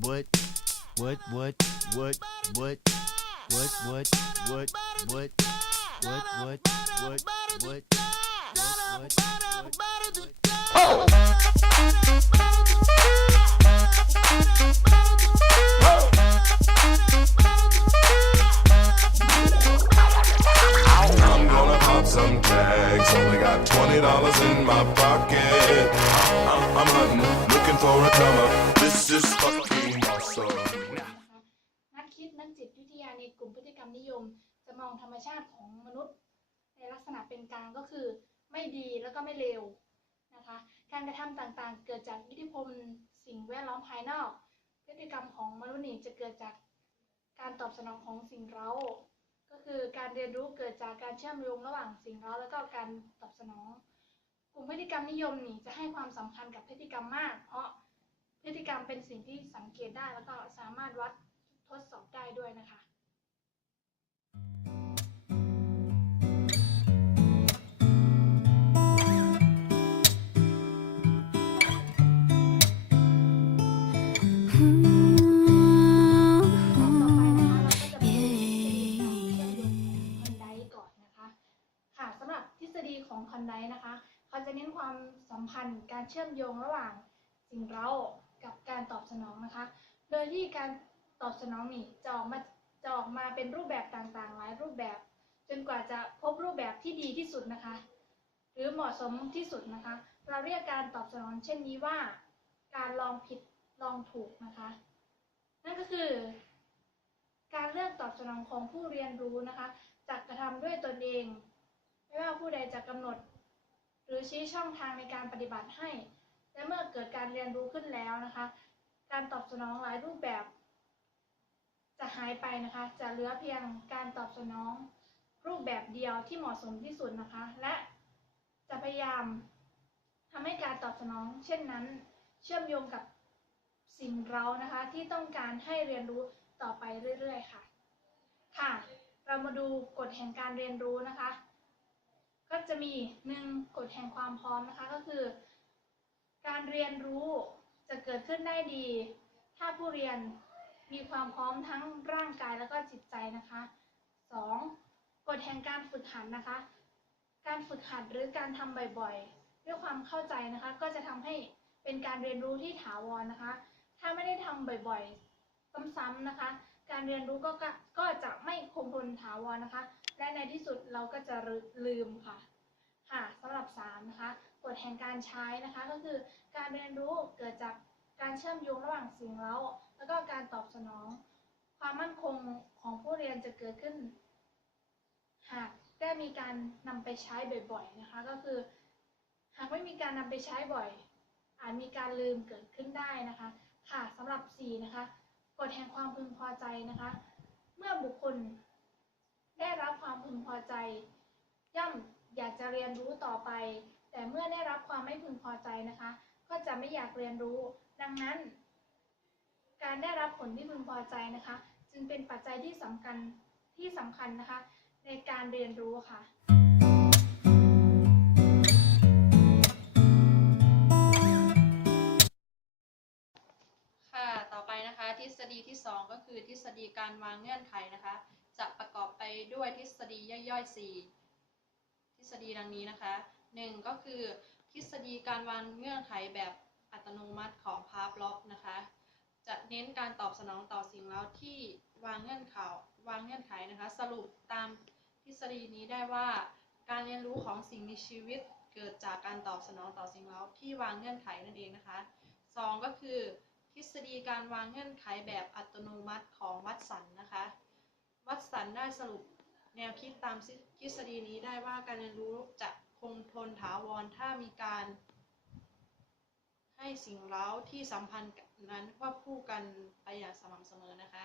what what what what what what what what what what what what what I'm ธรรมชาติของมนุษย์ ในลักษณะเป็นกลางก็คือไม่ดีแล้วก็ไม่เลวนะคะการกระทำต่างๆ เกิดจากอิทธิพลสิ่งแวดล้อมภายนอก พฤติกรรมของมนุษย์นี่จะเกิดจากการตอบสนองของสิ่งเร้า ก็คือการเรียนรู้เกิดจากการเชื่อมโยงระหว่างสิ่งเร้าแล้วก็การตอบสนอง กลุ่มพฤติกรรมนิยมนี่จะให้ความสำคัญกับพฤติกรรมมาก เพราะพฤติกรรมเป็นสิ่งที่สังเกตได้แล้วก็สามารถวัดทดสอบได้ด้วยนะคะ ชื่อมโยงระหว่างสิ่งเร้ากับการตอบสนองนะคะ โดยที่การตอบสนองนี่จะออกมาจะออกมาเป็นรูปแบบต่างๆ หลายรูปแบบ จนกว่าจะพบรูปแบบที่ดีที่สุดนะคะ หรือเหมาะสมที่สุดนะคะ เราเรียกการตอบสนองเช่นนี้ว่า การลองผิดลองถูกนะคะ นั่นก็คือ การเลือกตอบสนองของผู้เรียนรู้นะคะจะกระทำด้วยตนเอง ไม่ว่าผู้ใดจะกำหนด หรือชี้ช่องทางในการปฏิบัติให้ และเมื่อเกิดการเรียนรู้ขึ้นแล้วนะคะ การตอบสนองหลายรูปแบบ จะหายไปนะคะ จะเหลือเพียงการตอบสนองรูปแบบเดียวที่เหมาะสมที่สุดนะคะ และจะพยายามทำให้การตอบสนอง เช่นนั้น เชื่อมโยงกับสิ่งเรานะคะ ที่ต้องการให้เรียนรู้ต่อไปเรื่อย ๆ ค่ะ ค่ะ เรามาดูกฎแห่งการเรียนรู้นะคะ ก็จะมีหนึ่งกฎแห่งความพร้อมนะคะก็คือ การเรียนรู้จะเกิดขึ้นได้ดี ถ้าผู้เรียนมีความพร้อมทั้งร่างกายแล้วก็จิตใจนะคะสองกฎแห่งการฝึกหัดนะคะ การฝึกหัดหรือการทำบ่อยๆ ด้วยความเข้าใจนะคะ ก็จะทำให้เป็นการเรียนรู้ที่ถาวรนะคะ ถ้าไม่ได้ทำบ่อยๆ ซ้ำๆนะคะ การเรียนรู้ก็ก็จะไม่คงทนถาวรนะคะ และในที่สุดเราก็จะลืมค่ะ ค่ะสำหรับ3นะคะกฎแห่งการใช้นะคะ ก็คือการเรียนรู้เกิดจากการเชื่อมโยงระหว่างสิ่งเร้าแล้วก็การตอบสนอง ความมั่นคงของผู้เรียนจะเกิดขึ้น หากได้มีการนำไปใช้บ่อยๆนะคะ ก็คือ หากไม่มีการนำไปใช้บ่อย อาจมีการลืมเกิดขึ้นได้นะคะ ค่ะสำหรับ4นะคะ กฎแห่งความพึงพอใจนะคะ เมื่อบุคคล ได้รับความพึงพอใจ ย่อมอยากจะเรียนรู้ต่อไป แต่เมื่อได้รับความไม่พึงพอใจนะคะ ก็จะไม่อยากเรียนรู้ ดังนั้น การได้รับผลที่พึงพอใจนะคะ จึงเป็นปัจจัยที่สำคัญที่สำคัญนะคะ ในการเรียนรู้ค่ะค่ะ ฎีที่ 2 ก็คือทฤษฎีการวางเงื่อนไขนะคะ จะประกอบไปด้วยทฤษฎีย่อยๆ 4 ทฤษฎีดังนี้นะคะ 1 ก็คือทฤษฎีการวางเงื่อนไขแบบอัตโนมัติของพาร์ฟล็อกนะคะ จะเน้นการตอบสนองต่อสิ่งเร้าที่วางเงื่อนไขวางเงื่อนไขนะคะ สรุปตามทฤษฎีนี้ได้ว่า การเรียนรู้ของสิ่งมีชีวิตเกิดจากการตอบสนองต่อสิ่งเร้าที่วางเงื่อนไขนั่นเองนะคะสองก็คือ ทฤษฎีการวางเงื่อนไขแบบอัตโนมัติของวัตสันนะคะ วัตสันได้สรุปแนวคิดตามทฤษฎีนี้ได้ว่าการเรียนรู้จะคงทนถาวรถ้ามีการ ให้สิ่งเร้าที่สัมพันธ์นนั้นควบคู่กันไปอย่างสม่ำเสมอนะคะ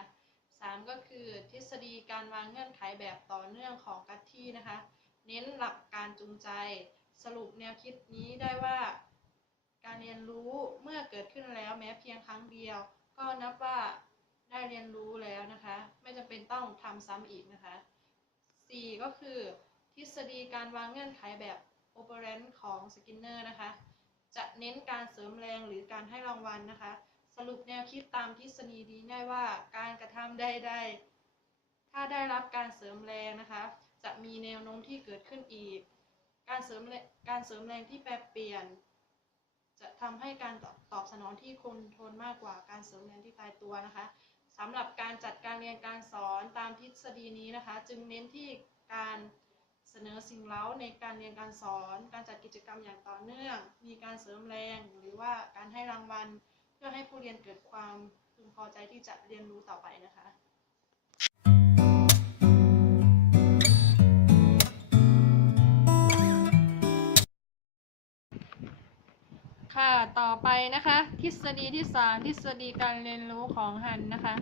สามก็คือทฤษฎีการวางเงื่อนไขแบบต่อเนื่องของกัตที่นะคะ เน้นหลักการจูงใจ สรุปแนวคิดนี้ได้ว่า การเรียนรู้เมื่อเกิดขึ้นแล้วแม้เพียงครั้งเดียว ก็นับว่าได้เรียนรู้แล้วนะคะ ไม่จำเป็นต้องทำซ้ำอีกนะคะ 4 ก็คือ ทฤษฎีการวางเงื่อนไขแบบ operant ของสกินเนอร์นะคะ จะเน้นการเสริมแรงหรือการให้รางวัลนะคะ สรุปแนวคิดตามทฤษฎีนี้ได้ว่าการกระทำใดๆถ้าได้รับการเสริมแรงนะคะ จะมีแนวโน้มที่เกิดขึ้นอีก การเสริมการเสริมแรงที่แปรเปลี่ยน จะทำให้การตอบสนองที่คงทนมากกว่าการเสริมแรงที่ตายตัวนะคะสำหรับการจัดการเรียนการสอนตามทฤษฎีนี้นะคะ จึงเน้นที่การเสนอสิ่งเร้าในการเรียนการสอน การจัดกิจกรรมอย่างต่อเนื่อง มีการเสริมแรง หรือว่าการให้รางวัล เพื่อให้ผู้เรียนเกิดความพึงพอใจที่จะเรียนรู้ต่อไปนะคะ ค่ะ ต่อไปนะคะ ทฤษฎีที่ 3 ทฤษฎีการเรียนรู้ของฮันนะคะ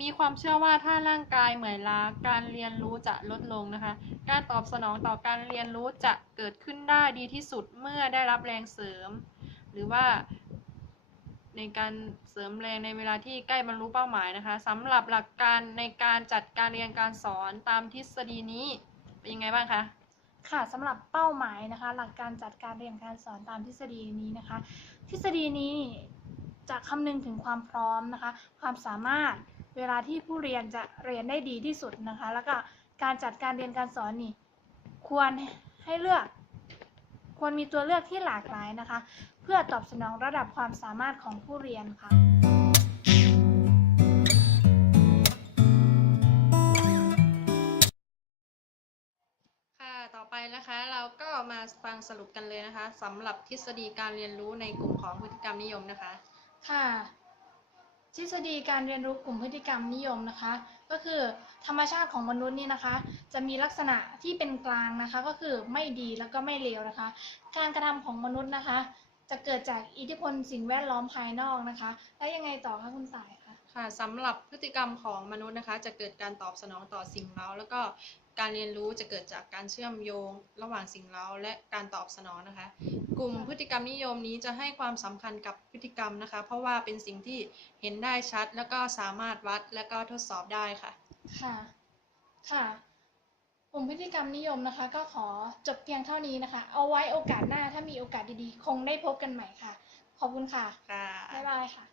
มีความเชื่อว่าถ้าร่างกายเหมื่อยล้าการเรียนรู้จะลดลงนะคะ การตอบสนองต่อการเรียนรู้จะเกิดขึ้นได้ดีที่สุดเมื่อได้รับแรงเสริม หรือว่าในการเสริมแรงในเวลาที่ใกล้บรรลุเป้าหมายนะคะสำหรับหลักการในการจัดการเรียนการสอนตามทฤษฎีนี้เป็นยังไงบ้างคะ ค่ะสำหรับเป้าหมายนะคะ หลักการจัดการเรียนการสอนตามทฤษฎีนี้นะคะ ทฤษฎีนี้จะคำนึงถึงความพร้อมนะคะ ความสามารถเวลาที่ผู้เรียนจะเรียนได้ดีที่สุดนะคะ แล้วก็การจัดการเรียนการสอนนี่ควรให้เลือกควรมีตัวเลือกที่หลากหลายนะคะ เพื่อตอบสนองระดับความสามารถของผู้เรียนค่ะค่ะ นะคะ เราก็มาฟังสรุปกันเลยนะคะสำหรับทฤษฎีการเรียนรู้ในกลุ่มของพฤติกรรมนิยมนะคะ ค่ะ ทฤษฎีการเรียนรู้กลุ่มพฤติกรรมนิยมนะคะ ก็คือธรรมชาติของมนุษย์นี่นะคะ จะมีลักษณะที่เป็นกลางนะคะ ก็คือไม่ดีแล้วก็ไม่เลวนะคะ การกระทำของมนุษย์นะคะ จะเกิดจากอิทธิพลสิ่งแวดล้อมภายนอกนะคะ แล้วยังไงต่อคะคุณต่ายคะค่ะสำหรับพฤติกรรมของมนุษย์นะคะ จะเกิดการตอบสนองต่อสิ่งเร้าแล้วก็ การเรียนรู้จะเกิดจากการเชื่อมโยงระหว่างสิ่งเร้าและการตอบสนองนะคะ กลุ่มพฤติกรรมนิยมนี้จะให้ความสำคัญกับพฤติกรรมนะคะ เพราะว่าเป็นสิ่งที่เห็นได้ชัด แล้วก็สามารถวัดและก็ทดสอบได้ค่ะ ค่ะ ค่ะกลุ่มพฤติกรรมนิยมนะคะ ก็ขอจบเพียงเท่านี้นะคะ เอาไว้โอกาสหน้าถ้ามีโอกาสดีๆ คงได้พบกันใหม่ค่ะ ขอบคุณค่ะ ค่ะ บ๊ายบายค่ะ